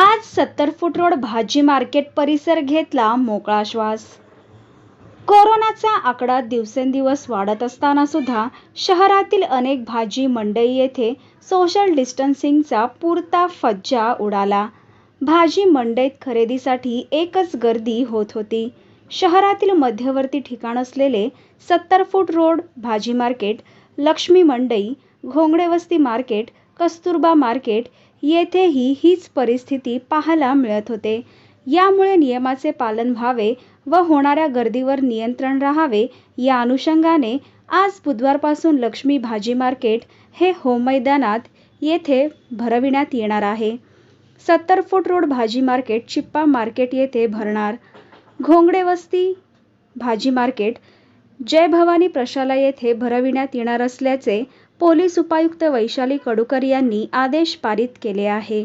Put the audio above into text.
आज 70 फूट रोड भाजी मार्केट परिसर घेतला मोकळा श्वास. कोरोनाचा आकडा दिवसेंदिवस वाढत असताना सुद्धा शहरातील अनेक भाजी मंडई येथे सोशल डिस्टन्सिंगचा पुरता फज्जा उडाला. भाजी मंडईत खरेदीसाठी एकच गर्दी होत होती. शहरातील मध्यवर्ती ठिकाण असलेले 70 फूट रोड भाजी मार्केट, लक्ष्मी मंडई, घोंगडे वस्ती मार्केट, कस्तुरबा मार्केट येथेही हीच परिस्थिती पाहायला मिळत होते. यामुळे नियमाचे पालन व्हावे व होणाऱ्या गर्दीवर नियंत्रण राहावे या अनुषंगाने आज बुधवारपासून लक्ष्मी भाजी मार्केट हे होम मैदानात येथे भरविण्यात येणार आहे. 70 फूट रोड भाजी मार्केट चिप्पा मार्केट येथे भरणार. घोंगडे वस्ती भाजी मार्केट जय भवानी प्रशाला येथे भरविण्यात येणार असल्याचे पोलीस उपायुक्त वैशाली कडूकर यांनी आदेश पारित केले आहे.